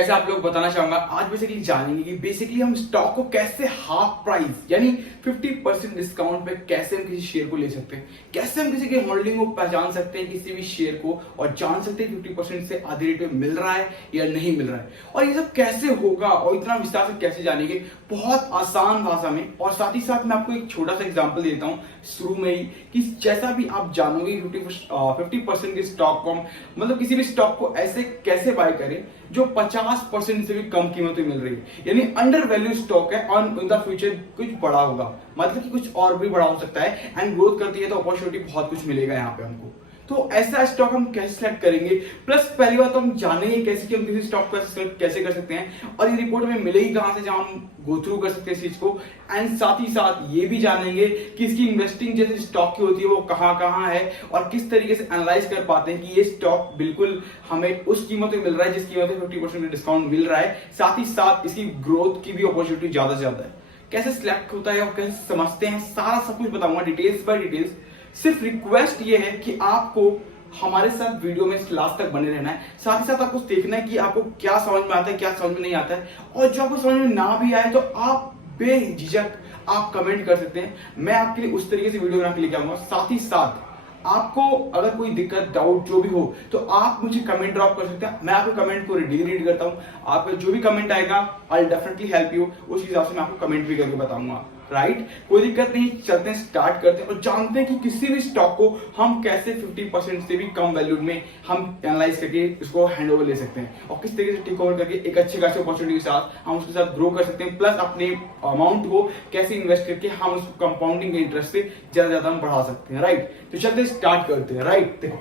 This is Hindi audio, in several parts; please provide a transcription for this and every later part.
ऐसे आप लोग बताना चाहूंगा आज बेसिकली जानेंगे कि बेसिकली हम स्टॉक को कैसे हाफ प्राइस यानी 50% डिस्काउंट पे कैसे हम किसी शेयर को ले सकते हैं, कैसे हम किसी के होल्डिंग को पहचान सकते हैं किसी भी शेयर को और जान सकते हैं 50% से आधे रेट में मिल रहा है या नहीं मिल रहा है और ये सब कैसे होगा और इतना विस्तार से कैसे जानेंगे बहुत आसान भाषा में। और साथ ही साथ मैं आपको एक छोटा सा एग्जाम्पल देता हूँ शुरू में ही कि जैसा भी आप जानोगे 50% के स्टॉक को मतलब किसी भी स्टॉक को ऐसे कैसे बाय करें जो 50% से भी कम कीमत में मिल रही है, यानी अंडर वैल्यू स्टॉक है और इन द फ्यूचर कुछ बड़ा होगा, मतलब कि कुछ और भी बड़ा हो सकता है एंड ग्रोथ करती है तो अपॉर्चुनिटी बहुत कुछ मिलेगा यहाँ पे हमको। तो ऐसा स्टॉक हम कैसे सेलेक्ट करेंगे, प्लस पहली बात तो हम जानेंगे कैसे कि हम किसी स्टॉक को सेलेक्ट कैसे कर सकते हैं और ये रिपोर्ट में मिलेगी कहां से जहां हम गो थ्रू कर सकते हैं इस चीज को। एंड साथ ही साथ ये भी जानेंगे कि इसकी इन्वेस्टिंग जैसे स्टॉक की होती है वो कहां है और किस तरीके से एनालाइज कर पाते हैं कि ये स्टॉक बिल्कुल हमें उस कीमत में मिल रहा है जिस कीमत में 50% डिस्काउंट मिल रहा है, साथ ही साथ इसकी ग्रोथ की भी अपॉर्चुनिटी ज्यादा से ज्यादा है, कैसे सिलेक्ट होता है और कैसे समझते हैं, सारा सब कुछ बताऊंगा डिटेल्स बाय डिटेल्स। सिर्फ रिक्वेस्ट ये है कि आपको हमारे साथ वीडियो में लास्ट तक बने रहना है, साथ ही साथ आपको देखना है कि आपको क्या समझ में आता है क्या समझ में नहीं आता है और जो आपको समझ में ना भी आए तो आप बेझिझक आप कमेंट कर सकते हैं, मैं आपके लिए उस तरीके से वीडियो बना के लेके आऊंगा। साथ ही साथ आपको अगर कोई दिक्कत डाउट जो भी हो तो आप मुझे कमेंट ड्रॉप कर सकते हैं, मैं आपके कमेंट को रीड करता हूं, आपका जो भी कमेंट आएगा आई डेफिनेटली हेल्प यू, उस हिसाब से मैं आपको कमेंट भी करके बताऊंगा। राइट, कोई दिक्कत नहीं, चलते हैं स्टार्ट करते हैं और जानते हैं कि किसी भी स्टॉक को हम कैसे 50% से भी कम वैल्यू में हम एनालाइज करके इसको हैंड ओवर ले सकते हैं और किस तरीके से टेक ओवर करके एक अच्छे खासी अपॉर्चुनिटी के साथ हम उसके साथ ग्रो कर सकते हैं, प्लस अपने अमाउंट को कैसे इन्वेस्ट करके हम उसको कंपाउंडिंग इंटरेस्ट से ज्यादा हम बढ़ा सकते हैं। राइट, तो चलते स्टार्ट करते हैं। राइट, देखो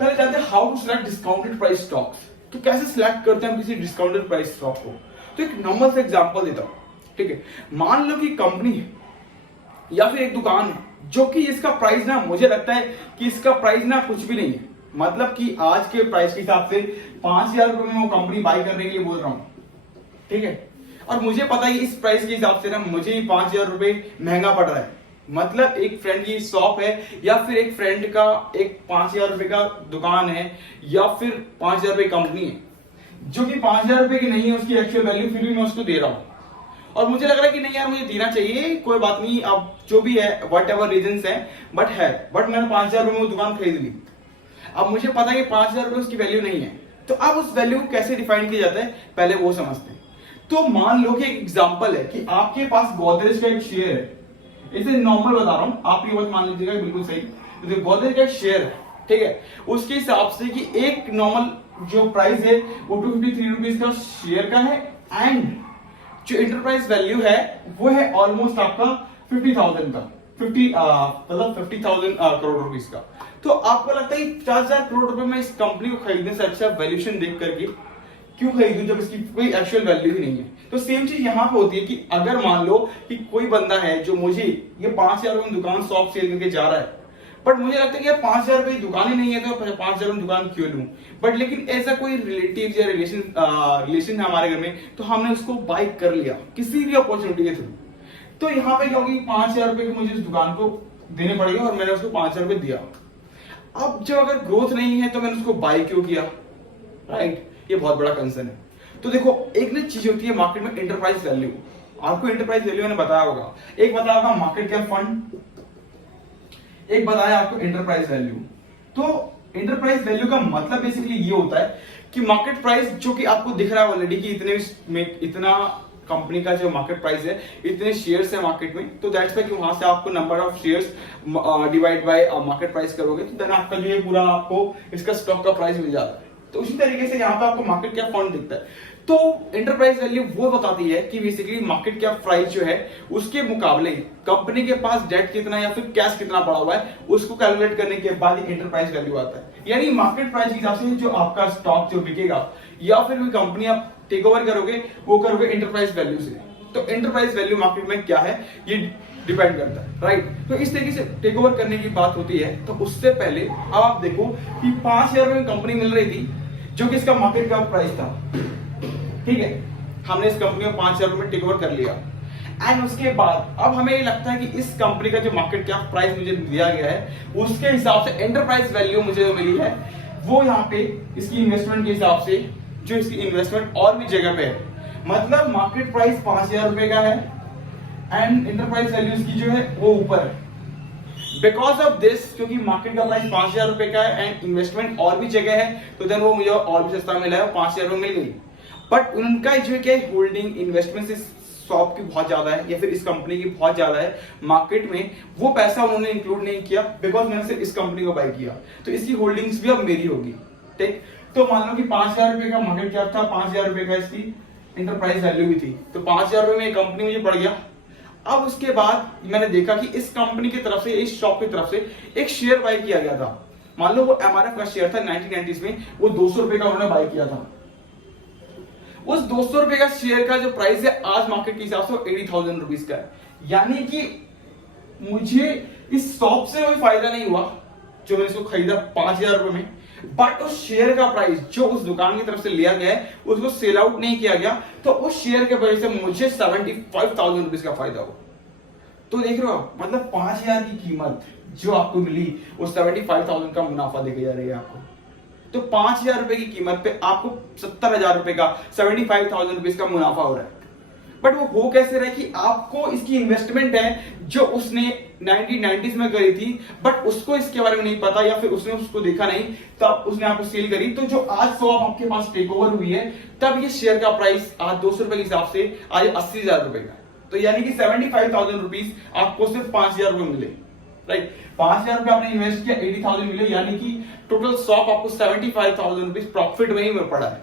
पहले जानते हैं how to select discounted price stocks. तो कैसे सिलेक्ट करते हैं हम किसी डिस्काउंटेड प्राइस स्टॉक को, तो एक नॉर्मल से एग्जांपल देता हूं। ठीक है, मान लो कि कंपनी है या फिर एक दुकान है जो कि इसका प्राइस ना मुझे लगता है कि इसका प्राइस ना कुछ भी नहीं है, मतलब कि आज के प्राइस के हिसाब से 5,000 रुपए में वो कंपनी बाय करने के लिए बोल रहा हूं। ठीक है, और मुझे पता है इस प्राइस के हिसाब से ना मुझे ही 5,000 रुपए महंगा पड़ रहा है, मतलब एक फ्रेंड की शॉप है या फिर एक फ्रेंड का एक 5,000 रुपए का दुकान है या फिर 5,000 रुपए कंपनी है जो कि 5,000 रुपए की नहीं है उसकी एक्चुअल वैल्यू, फिर भी मैं उसको दे रहा हूं और मुझे लग रहा है कि नहीं यार मुझे देना चाहिए, कोई बात नहीं, अब जो भी है वट एवर रीजन है बट मैंने 5,000 रुपए में दुकान खरीद ली। अब मुझे पता है कि 5,000 रुपए उसकी वैल्यू नहीं है, तो अब उस वैल्यू को कैसे डिफाइन किया जाता है पहले वो समझते हैं। तो मान लो कि एक एग्जाम्पल है कि आपके पास गोदरेज का एक शेयर है, इसे नॉर्मल बता रहा हूं, आप ये बात मान लीजिएगा बिल्कुल सही, तो गोदरेज का एक शेयर है, ठीक है, उसके हिसाब से कि एक नॉर्मल जो प्राइस है वो 253 रुपीज का शेयर का है एंड जो इंटरप्राइज वैल्यू है वो है ऑलमोस्ट आपका 50,000 का, 50,000 करोड़ रुपीस का। तो आपको लगता है 50,000 करोड़ रुपए में इस कंपनी को खरीदने से अच्छा वैल्यूएशन देख करके क्यों खरीदूं जब इसकी कोई एक्चुअल वैल्यू ही नहीं है। तो सेम चीज यहाँ पे होती है कि अगर मान लो कि कोई बंदा है जो मुझे ये 5,000 रुपए में दुकान शॉप सेल करके जा रहा है, बट मुझे लगता है कि 5,000 रुपए की दुकान ही नहीं है तो 5,000 में दुकान क्यों लूं, बट लेकिन ऐसा कोई रिलेटिव या रिलेशन है हमारे घर में तो हमने उसको बाय कर लिया किसी भी अपॉर्चुनिटी के थ्रू। तो यहाँ पे क्या होगी, 5,000 रुपए की मुझे इस दुकान को देने पड़ेगा और मैंने उसको 5,000 रुपए दिया। अब जब अगर ग्रोथ नहीं है तो मैंने उसको बाय क्यों किया, राइट, ये बहुत बड़ा कंसर्न है। तो देखो एक ना चीज होती है मार्केट में एंटरप्राइज वैल्यू, आपको एंटरप्राइज वैल्यू मैंने बताया होगा, एक बताया होगा मार्केट कैप फंड, एक बताया आपको एंटरप्राइज वैल्यू। तो एंटरप्राइज वैल्यू का मतलब बेसिकली ये होता है कि मार्केट प्राइस जो कि आपको दिख रहा है ऑलरेडी कि इतने में इतना कंपनी का जो मार्केट प्राइस है, इतने शेयर्स है मार्केट में, तो दैट्स वाई कि वहां से आपको number of shares divide by market price करोगे तो देन आपका जो ये पूरा आपको इसका स्टॉक का प्राइस मिल जाता है। तो उसी तरीके से यहाँ पे आपको मार्केट कैप फंड दिखता है। तो एंटरप्राइज वैल्यू वो बताती है कि बेसिकली मार्केट कैप प्राइस जो है उसके मुकाबले कंपनी के पास डेट कितना या फिर कैश कितना पड़ा हुआ है उसको कैलकुलेट करने के बाद एंटरप्राइज वैल्यू आता है, यानी मार्केट प्राइस के हिसाब से जो आपका स्टॉक जो बिकेगा या फिर कोई कंपनी आप टेक ओवर करोगे वो करोगे एंटरप्राइज वैल्यू से। तो एंटरप्राइज वैल्यू मार्केट में क्या है ये डिपेंड करता है, राइट। तो इस तरीके से टेक ओवर करने की बात होती है। तो उससे पहले अब आप देखो कि 5,000 रुपए में कंपनी मिल रही थी जो कि इसका मार्केट कैप प्राइस था, ठीक है, हमने इस कंपनी को 5,000 रुपए में टेक ओवर कर लिया एंड उसके बाद अब हमें ये लगता है कि इस कंपनी का जो मार्केट कैप प्राइस मुझे दिया गया है उसके हिसाब से एंटरप्राइज वैल्यू मुझे जो मिली है वो यहाँ पे इसकी इन्वेस्टमेंट के हिसाब से जो इसकी इन्वेस्टमेंट और भी जगह पे है। मतलब मार्केट प्राइस 5,000 रुपए का है एंड इंटरप्राइज वैल्यू इसकी जो है वो ऊपर है। बिकॉज ऑफ दिस, क्योंकि मार्केट का प्राइस 5,000 रुपए का है एंड इन्वेस्टमेंट और भी जगह है, तो देन वो मुझे और भी सस्ता मिला है, 5,000 में मिल गई। बट उनका जो क्या होल्डिंग इन्वेस्टमेंट इस शॉप की बहुत ज्यादा है या फिर इस कंपनी की बहुत ज्यादा है मार्केट में, वो पैसा उन्होंने इंक्लूड नहीं किया बिकॉज मैंने सिर्फ इस कंपनी को बाय किया, तो इसकी होल्डिंग्स भी अब मेरी होगी। ठीक, तो मान लो कि 5,000 रुपए का मार्केट कैप था, 5,000 रुपए का इसकी इंटरप्राइज वैल्यू भी थी, तो 5,000 रुपए में कंपनी मुझे पड़ गया। अब उसके बाद मैंने देखा कि इस कंपनी की तरफ से, इस शॉप की तरफ से एक शेयर बाय किया गया था। मान लो वो एमआरएफ का शेयर था 1990s में, वो 200 रुपए का उन्होंने बाय किया था। उस 200 रुपए का शेयर का जो प्राइस है आज मार्केट के हिसाब से 80,000 रुपीज का है। यानी कि मुझे इस शॉप से कोई फायदा नहीं हुआ जो मैंने इसको खरीदा 5,000 रुपए में, बट उस शेयर का प्राइस जो उस दुकान की तरफ से लिया गया है उसको सेल आउट नहीं किया गया, तो उस शेयर के वजह से मुझे 75,000 रुपीज का फायदा हुआ। तो देख रहे हो, मतलब 5,000 की कीमत जो आपको मिली वो 75,000 का मुनाफा देके जा रही है आपको। तो 5,000 रुपए की कीमत पे आपको 70,000 रुपए का 75,000 रुपीज का मुनाफा हो रहा है। बट वो हो कैसे रहा है कि आपको इसकी इन्वेस्टमेंट है जो उसने 1990s में करी थी, बट उसको इसके बारे में नहीं पता या फिर उसने उसको देखा नहीं, तब उसने आपको सेल करी। तो जो आज शॉप आपके पास टेक ओवर हुई है, तब ये शेयर का प्राइस आज 200 रुपए के हिसाब से आज 80,000 रुपए का। तो यानी कि 75,000 रुपीज आपको सिर्फ 5,000 रुपए मिले, राइट। 5,000 रुपए आपने इन्वेस्ट किया, 80,000 मिले, यानी कि टोटल शॉप आपको 75,000 रुपीज प्रॉफिट में ही पड़ा है,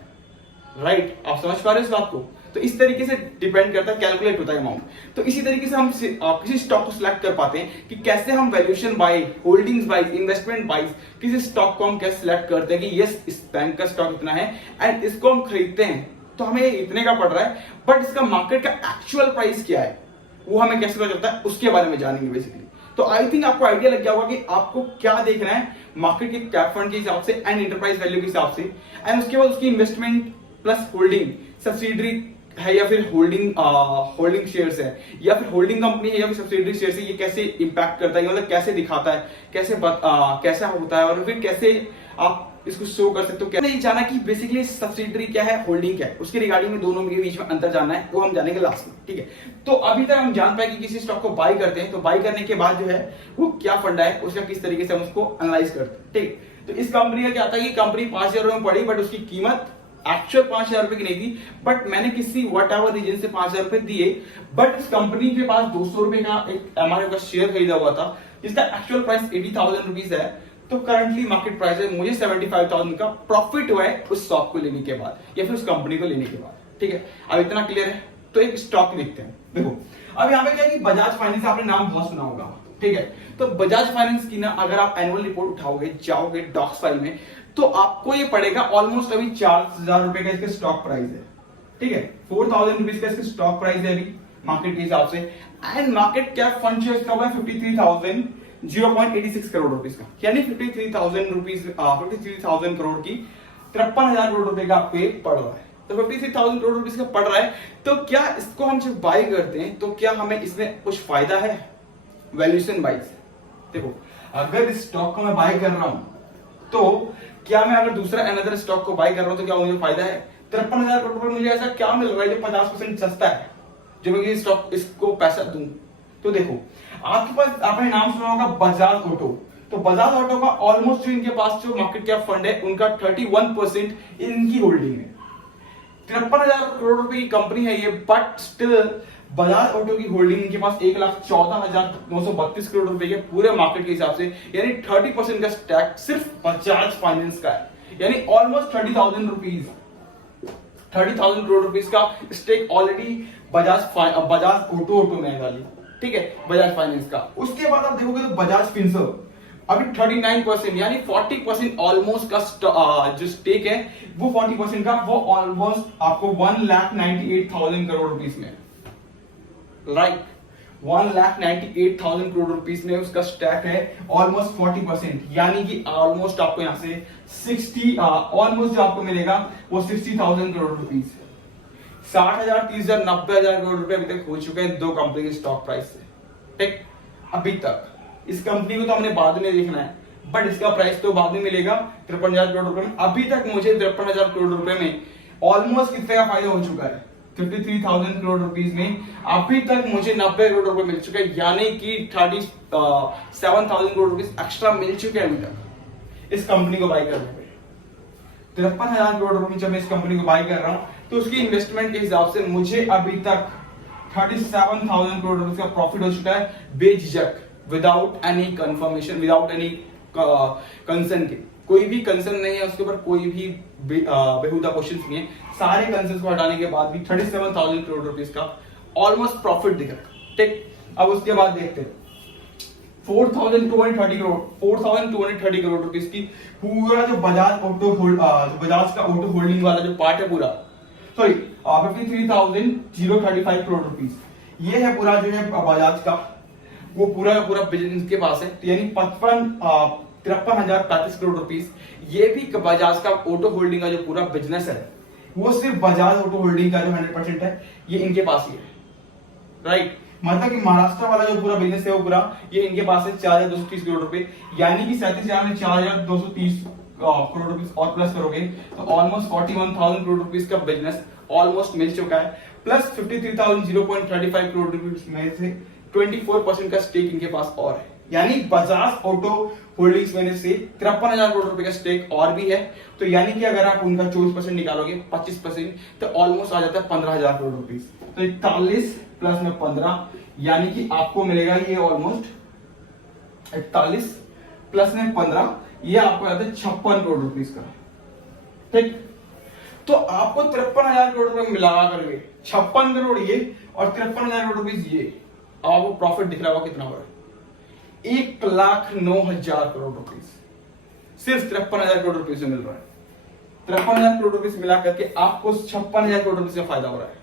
राइट। आप समझ पा रहे हो इस बात को? तो इस तरीके से डिपेंड करता है, कैलकुलेट होता है अमाउंट। तो इसी तरीके से हम किसी स्टॉक को सिलेक्ट कर पाते हैं कि कैसे हम valuation buy, holdings buy, investment buy, किसी स्टॉक को हम कैसे सिलेक्ट करते हैं कि यस इस बैंक का स्टॉक इतना है एंड इसको हम खरीदते हैं तो हमें इतने का पड़ रहा है, बट इसका मार्केट का एक्चुअल प्राइस क्या है वो हमें कैसे पता चलता है, उसके बारे में जानेंगे बेसिकली। तो आई थिंक आपको आइडिया लग गया होगा कि आपको क्या देखना है मार्केट के कैप फंड के हिसाब से एंड इंटरप्राइज वैल्यू के हिसाब से, एंड उसके बाद उसकी इन्वेस्टमेंट प्लस होल्डिंग, सब्सिडरी है या फिर होल्डिंग शेयर्स है या फिर होल्डिंग कंपनी है या फिर सब्सिडरी शेयर्स है, ये कैसे इंपैक्ट करता है, मतलब कैसे दिखाता है, कैसा होता है और फिर कैसे आप इसको शो कर सकते हो। क्या नहीं जाना कि बेसिकली सब्सिडरी क्या है, होल्डिंग क्या है, उसके रिगार्डिंग में दोनों के बीच में अंतर जानना है, वो हम जानेंगे लास्ट में, ठीक है। तो अभी तक हम जान पाए कि किसी स्टॉक को बाय करते हैं तो बाय करने के बाद जो है वो क्या फंडा है, उसका किस तरीके से हम उसको एनालाइज करते हैं, ठीक। तो इस कंपनी का क्या था कि कंपनी 5,000 रुपए में पड़ी, बट उसकी कीमत एक्चुअल 5,000 रुपए की नहीं थी, बट मैंने किसी वट एवर रीजन से 5,000 रुपए दिए, बट इस कंपनी के पास 200 रुपए का एक एमआरएफ का शेयर खरीदा हुआ था जिसका एक्चुअल प्राइस 80,000 रुपीज है। तो करंटली मार्केट प्राइस है मुझे 75,000 का प्रॉफिट हुआ है उस स्टॉक को लेने के बाद या फिर उस कंपनी को लेने के बाद, ठीक है। अब इतना क्लियर है। तो एक स्टॉक देखते हैं। देखो अब यहाँ पे क्या है कि बजाज फाइनेंस, आपने नाम बहुत सुना होगा, ठीक है। तो बजाज फाइनेंस की ना अगर आप एनुअल रिपोर्ट उठाओगे, जाओगे डॉक्स फाइल में, तो आपको ये पड़ेगा ऑलमोस्ट अभी 4,000 रुपए का इसका स्टॉक प्राइस है, ठीक है। 4,000 रुपीज का इसका स्टॉक प्राइस है अभी मार्केट के हिसाब से, and market cap fund share का हुआ है 53,086 करोड़ रुपीज का, यानी 53,000 करोड़ की 53,000 करोड़ रुपए का आपको पड़ रहा है। तो 53,000 करोड़ रुपीज का पड़ रहा है, तो क्या इसको हम जब बाय करते हैं तो क्या हमें इसमें कुछ फायदा है वैल्यूएशन वाइज? देखो अगर इस स्टॉक को मैं बाय कर रहा हूं तो क्या मैं अगर दूसरा अनदर स्टॉक को बाय कर रहा हूं तो क्या मुझे फायदा है? 53,000 करोड़ रुपए मुझे ऐसा क्या मिल रहा है जो 50% सस्ता है जो मैं स्टॉक इसको पैसा दूं? तो देखो आपके पास, आपने नाम सुना होगा बजाज ऑटो, तो बजाज ऑटो का ऑलमोस्ट जो इनके पास जो मार्केट कैप फंड है उनका 31% इनकी होल्डिंग है। 53,000 करोड़ रुपए की कंपनी है ये, बट स्टिल बजाज ऑटो की होल्डिंग इनके पास 1,14,932 करोड़ रुपए के पूरे मार्केट के हिसाब से, यानी 30% का स्टैक सिर्फ बजाज फाइनेंस का है, यानी ऑलमोस्ट 30,000 करोड़ रुपीस का स्टेक ऑलरेडी बजाज ऑटो में वाली, ठीक है, बजाज फाइनेंस का। उसके बाद आप देखोगे तो बजाज फिनसर्व अभी 39%, यानी 40% ऑलमोस्ट का जो स्टेक है वो 40% का, वो ऑलमोस्ट आपको 1,98,000 करोड़ रुपीस में, राइट, 1,98,000 करोड़ रुपीस में उसका स्टैक है, ऑलमोस्ट 40%, यानी कि ऑलमोस्ट आपको यहां से 60 ऑलमोस्ट जो आपको मिलेगा वो 60,000 करोड़ रुपीस, 60,000, 30,000, 90,000 करोड़ रुपए अभी तक हो चुके हैं दो कंपनी के स्टॉक प्राइस से, ठीक। अभी तक इस कंपनी को तो हमने बाद में देखना है, बट इसका प्राइस तो बाद में मिलेगा 53,000 करोड़ रुपए में। अभी तक मुझे 53,000 करोड़ रुपए में ऑलमोस्ट कितने का फायदा हो चुका है? 53,000 करोड़ रुपीस में अभी तक मुझे 90 करोड़ रुपए मिल चुके हैं, यानी कि 37,000 करोड़ रुपीस एक्स्ट्रा मिल चुके हैं अभी तक इस कंपनी को बाई करने पे। 53,000 करोड़ रुपए जब मैं इस कंपनी को बाई कर रहा हूं तो उसकी इन्वेस्टमेंट के हिसाब से मुझे अभी तक 37,000 करोड़ रुपए का प्रॉफिट हो चुका है बेझिझक, without any confirmation, without any concern के। कोई भी कंसर्न नहीं है उसके ऊपर, कोई भी बेहुदा क्वेश्चंस नहीं है। सारे कंसर्न को हटाने के बाद भी 37,000 करोड़ रुपीस का ऑलमोस्ट प्रॉफिट दिख रहा है। ठीक, अब उसके बाद देखते हैं 4,230 करोड़ रुपीस की पूरा जो बजाज का ऑटो होल्डिंग वाला जो पार्ट है पूरा, सॉरी 53,035 करोड़ रुपीस, ये है पूरा जो है बजाज का, वो पूरा का पूरा बिजनेस के पास है, यानी 53,035 करोड़ रुपीस। ये भी बजाज का ऑटो होल्डिंग का जो पूरा बिजनेस है वो सिर्फ बजाज ऑटो होल्डिंग का जो 100% है ये इनके पास ही है, राइट। मतलब कि महाराष्ट्र वाला जो पूरा बिजनेस है वो पूरा ये इनके पास है 4,230 करोड़ रुपए, यानी कि 37,000 में 4,230 करोड़ रुपीस और प्लस करोगे तो ऑलमोस्ट 41,000 करोड़ रुपीस का बिजनेस ऑलमोस्ट मिल चुका है। प्लस 53,035 करोड़ रुपीस में से 24% का स्टेक इनके पास और है, यानी बजाज ऑटो होल्डिंग्स में से 53,000 करोड़ रुपए का स्टेक और भी है। तो यानी कि अगर आप उनका 24% निकालोगे 25% तो ऑलमोस्ट आ जाता है 15,000 करोड़ रुपीस। तो 41 प्लस में 15 यानी कि आपको मिलेगा ये ऑलमोस्ट 41 प्लस में 15 ये आपको आता है 56 करोड़ रुपीस का। ठीक, तो आपको 53,000 करोड़ रुपए मिला करके 56 करोड़ ये और 53,000 करोड़ रुपीस ये, आपको प्रॉफिट दिख रहा होगा कितना हो रहा है? 1,09,000 करोड़ रुपीस सिर्फ 53,000 करोड़ रुपीस से मिल रहा है। 53,000 करोड़ रुपीस मिला करके आपको 56,000 करोड़ रुपीस का फायदा हो रहा है।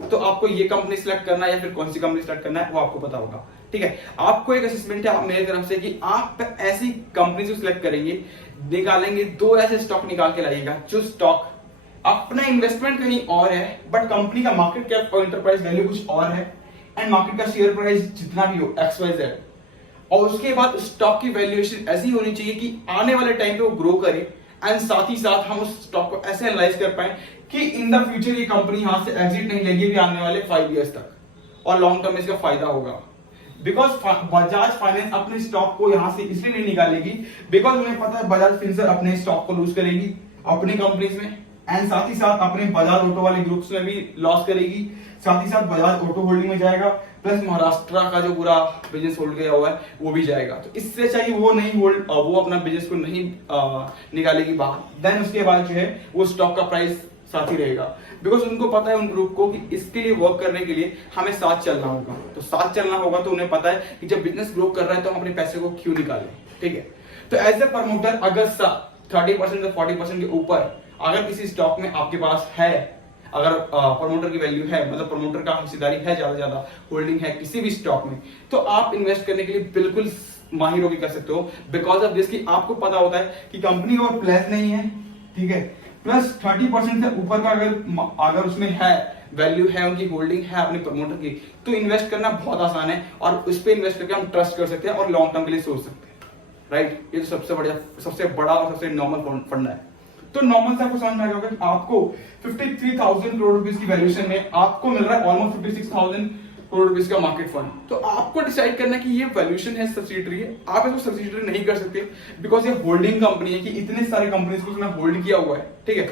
तो आपको ये कंपनी सिलेक्ट करना है या फिर कौन सी कंपनी सिलेक्ट करना है वो आपको पता होगा। ठीक है, आपको एक असेसमेंट है मेरी तरफ से कि आप ऐसी कंपनी को सिलेक्ट करेंगे, निकालेंगे 2 ऐसे स्टॉक निकाल के लाइएगा जो स्टॉक अपना इन्वेस्टमेंट कहीं और है बट कंपनी का मार्केट कैप और एंटरप्राइज वैल्यू कुछ और है, एंड मार्केट का शेयर प्राइस जितना भी हो XYZ, और उसके बाद स्टॉक की वैल्यूएशन ऐसी होनी चाहिए कि आने वाले टाइम पे वो ग्रो करे, एंड साथ ही साथ हम उस स्टॉक को ऐसे एनालाइज कर पाए कि इन द फ्यूचर ये कंपनी यहां से एग्जिट नहीं लेगी भी आने वाले 5 इयर्स तक, और लॉन्ग टर्म में इसका फायदा होगा। बिकॉज बजाज फाइनेंस अपने स्टॉक को यहां से इसलिए नहीं निकालेगी बिकॉज उन्हें पता है बजाज फिनसर अपने स्टॉक को लूज करेगी अपनी कंपनीज में, एंड साथ ही साथ अपने बजाज ऑटो वाले ग्रुप्स में भी लॉस करेगी, साथ ही साथ बजाज ऑटो होल्डिंग में जाएगा, प्लस महाराष्ट्र का जो पूरा बिजनेस होल्ड किया हुआ है वो भी जाएगा। तो इससे चाहिए वो नहीं होल्ड, वो अपना बिजनेस को नहीं निकालेगी बाहर, देन उसके बाद जो है वो स्टॉक का प्राइस साथ ही रहेगा। बिकॉज उनको पता है उन ग्रुप को कि इसके लिए वर्क करने के लिए हमें साथ चलना होगा, तो साथ चलना होगा तो उन्हें पता है कि जब बिजनेस ग्रो कर रहा है तो हम अपने पैसे को क्यों निकालें। ठीक है, तो एज ए प्रमोटर अगर 30% से 40% के ऊपर अगर किसी स्टॉक में आपके पास है, अगर प्रमोटर की वैल्यू है, मतलब प्रमोटर का हिस्सेदारी है, ज्यादा होल्डिंग है किसी भी स्टॉक में, तो आप इन्वेस्ट करने के लिए बिल्कुल माहिर होकर कर सकते हो। बिकॉज ऑफ दिस कि आपको पता होता है कि कंपनी और प्लस नहीं है, ठीक है, प्लस 30% से ऊपर का अगर उसमें है वैल्यू है, उनकी होल्डिंग है अपने प्रमोटर की, तो इन्वेस्ट करना बहुत आसान है और उस पर इन्वेस्ट करके हम ट्रस्ट कर सकते हैं और लॉन्ग टर्म के लिए सोच सकते हैं, राइट। ये तो सबसे बड़ा और सबसे नॉर्मल फंड है। तो नॉर्मल से आपको समझ में आ गया कि आपको 53,000 करोड़ रुपीस की वैल्यूएशन में आपको मिल रहा है ऑलमोस्ट 56,000 करोड़ रुपीस का मार्केट फंड। तो आपको डिसाइड करना है कि ये वैल्यूएशन है सब्सिडियरी है, आप इसको सब्सिडियरी नहीं कर सकते बिकॉज ये होल्डिंग कंपनी है कि इतने सारे कंपनीज को उसने होल्ड किया हुआ है। ठीक है,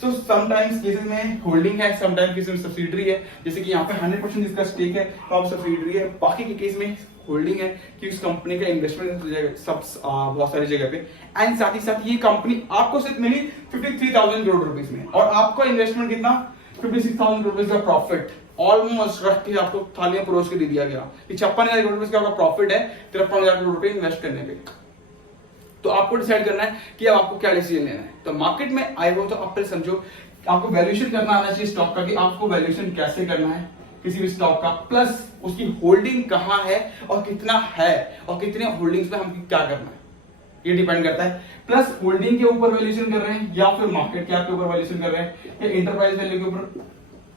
सो समटाइम्स केसेस में होल्डिंग है, समटाइम्स केसेस में सब्सिडियरी है, जैसे कि यहाँ पे 100% जिसका स्टेक है तो आप सब्सिडियरी है, बाकी के केस में होल्डिंग है कि उस कंपनी का इन्वेस्टमेंट सब बहुत सारी जगह पे, एंड साथ ही साथ ये कंपनी आपको सिर्फ मिली 53,000 करोड़ रुपीस में और आपका इन्वेस्टमेंट कितना 56,000 रुपीस का प्रॉफिट ऑलमोस्ट रख के आपको थालियां परोस के दे दिया गया कि 56,000 करोड़ रुपीस का आपका प्रॉफिट है 53,000 करोड़ रुपए इन्वेस्ट करने पे। तो आपको डिसाइड करना है कि अब आपको क्या डिसीजन लेना है। तो मार्केट में आए हो तो आप पहले समझो आपको वैल्यूएशन करना आना चाहिए स्टॉक का कि आपको वैल्यूएशन कैसे करना है किसी भी स्टॉक का, प्लस उसकी होल्डिंग कहां है और कितना है और कितने होल्डिंग्स में हम क्या करना है ये डिपेंड करता है। प्लस होल्डिंग के ऊपर वैल्यूएशन कर रहे हैं या फिर मार्केट कैप के ऊपर वैल्यूएशन कर रहे हैं या एंटरप्राइज वैल्यू के ऊपर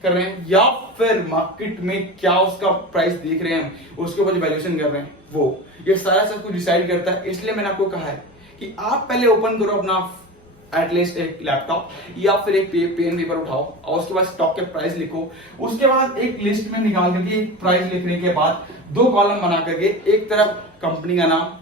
कर रहे हैं या फिर मार्केट में क्या उसका प्राइस देख रहे हैं उसके ऊपर वैल्यूएशन कर रहे हैं, वो ये सारा सब कुछ डिसाइड करता है। इसलिए मैंने आपको कहा है कि आप पहले ओपन करो अपना एटलीस्ट एक लैपटॉप या फिर एक पेन पेपर उठाओ और उसके बाद स्टॉक के प्राइस लिखो। उसके बाद एक लिस्ट में निकाल करके प्राइस लिखने के बाद 2 कॉलम बना करके, एक तरफ कंपनी का नाम,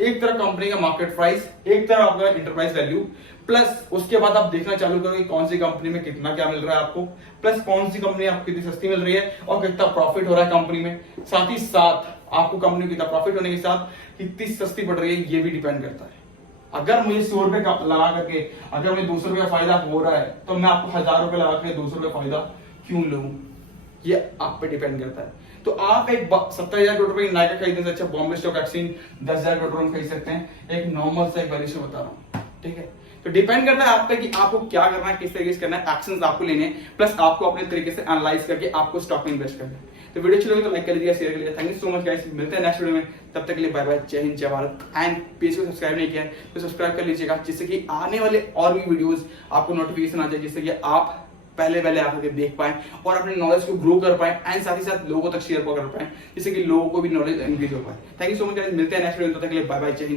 एक तरफ कंपनी का मार्केट प्राइस, एक तरफ आपका इंटरप्राइज वैल्यू, प्लस उसके बाद आप देखना चालू करोगे कौन सी कंपनी में कितना क्या मिल रहा है आपको, प्लस कौन सी कंपनी आपको कितनी सस्ती मिल रही है और कितना प्रॉफिट हो रहा है कंपनी में। साथ ही साथ आपको कंपनी में कितना प्रॉफिट होने के साथ कितनी सस्ती पड़ रही है ये भी डिपेंड करता है। अगर मुझे 100 रुपए लगा करके अगर मुझे 200 रुपए का फायदा हो रहा है तो मैं आपको 1000 रुपए लगा के 200 रुपए फायदा क्यों लूं, ये आप पे डिपेंड करता है। तो आप एक 70,000 करोड़ रुपए की नाइका खरीदने से अच्छा बॉम्बे स्टॉक एक्सचेंज 10,000 करोड़ में खरीद सकते हैं। एक नॉर्मल सा एक वैल्यूएशन बता रहा हूँ, ठीक है। तो डिपेंड करता है आप पे कि आपको क्या करना है, किस तरीके से करना है, एक्शंस आपको लेने हैं, प्लस आपको अपने तरीके से एनालाइज करके आपको स्टॉक में इन्वेस्ट करना है। तो वीडियो अच्छी लगी तो लाइक कर लीजिए, शेयर कर लीजिए। Thank you so much guys, मिलते हैं नेक्स्ट वीडियो में, तब तक के लिए बाय बाय, जय हिंद जय भारत। एंड पेज को सब्सक्राइब नहीं किया है तो सब्सक्राइब कर लीजिएगा, जिससे कि आने वाले और भी वीडियोस आपको नोटिफिकेशन आ जाए, जिससे कि आप पहले आकर देख पाए और अपने नॉलेज को ग्रो कर पाए एंड साथ ही साथ लोगों तक शेयर कर पाए, जिससे कि लोगों को भी नॉलेज इंक्रीज हो पाए। Thank you so much guys, मिलते हैं नेक्स्ट वीडियो में, तब तक के लिए बाय बाय, जय हिंद।